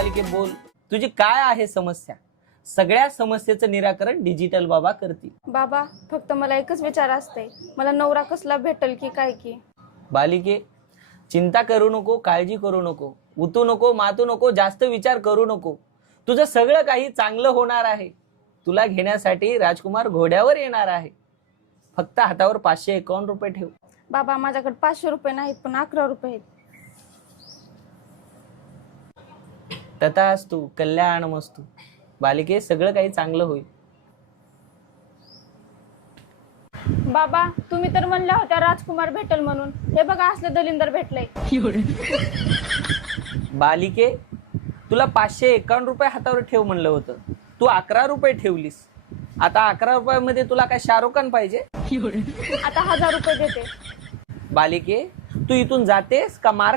बालिके बोल, तुझी काय आहे समस्या? सगळ्या समस्येचं निराकरण डिजिटल बाबा करतील. बाबा, फक्त मला एकच विचार असते, मला नवरा कसला भेटल की काय की. बालिके, चिंता करू नको, काळजी करू नको, उतू नको, मातू नको, जास्त विचार करू नको. तुझं सगळं काही चांगलं होणार आहे. तुला घेण्यासाठी राजकुमार घोड्यावर येणार आहे. फक्त हातावर 551 रुपये ठेव. बाबा, माझ्याकडे 500 रुपये नाहीत, पण 11 रुपये आहेत. तथास्तु, कल्याणमस्तु. बालिके, सगळं काही चांगलं होईल. बाबा, तुम्ही तर म्हणल्या होत्या राजकुमार भेटल म्हणून. हे बघा, असलं दलिंदर भेटलंय. बालिके, तुला 551 रुपये हातावर ठेव म्हणलं होतं. तू 11 रुपये ठेवलीस. आता 11 रुपयामध्ये तुला काय शाहरुख खान पाहिजे? आता 1000 रुपये देते. बालिके, तू इथून जातेस का मार